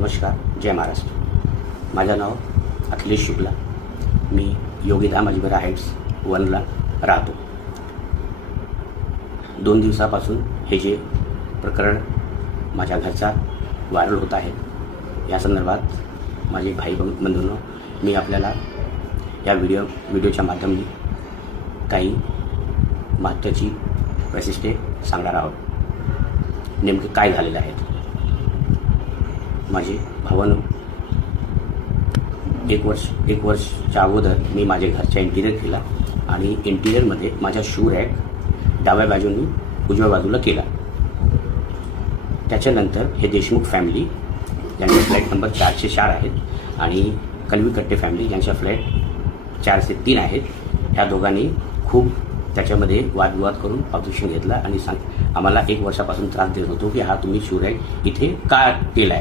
नमस्कार, जय महाराष्ट्र. माझं नाव अखिलेश शुक्ला. मी योगीधाम अजमेरा हाईट्स 1ला राहतो. 2 दिवसापासून हे जे प्रकरण माझ्या घरचा व्हायरल होत आहे, या संदर्भात माझे भाई बंधूंनो, मी आपल्याला या व्हिडिओच्या माध्यमाने काही महत्त्वाची वैशिष्ट्ये सांगणार आहोत. नेमके काय झालेले आहेत. माझे भावांनो, एक वर्षच्या अगोदर मी माझ्या घरच्या इंटिरियर केला आणि इंटिरियरमध्ये माझा शू रॅक डाव्या बाजूनी उजव्या बाजूला केला. त्याच्यानंतर हे देशमुख फॅमिली ज्यांचा फ्लॅट नंबर 404 आहेत आणि कलवीकट्टे फॅमिली ज्यांच्या फ्लॅट 403 आहेत, ह्या दोघांनी खूप त्याच्यामध्ये वादविवाद करून ऑब्जेक्शन घेतला आणि आम्हाला 1 वर्षापासून त्रास देत होतो की हा तुम्ही शू रॅक इथे का केला आहे.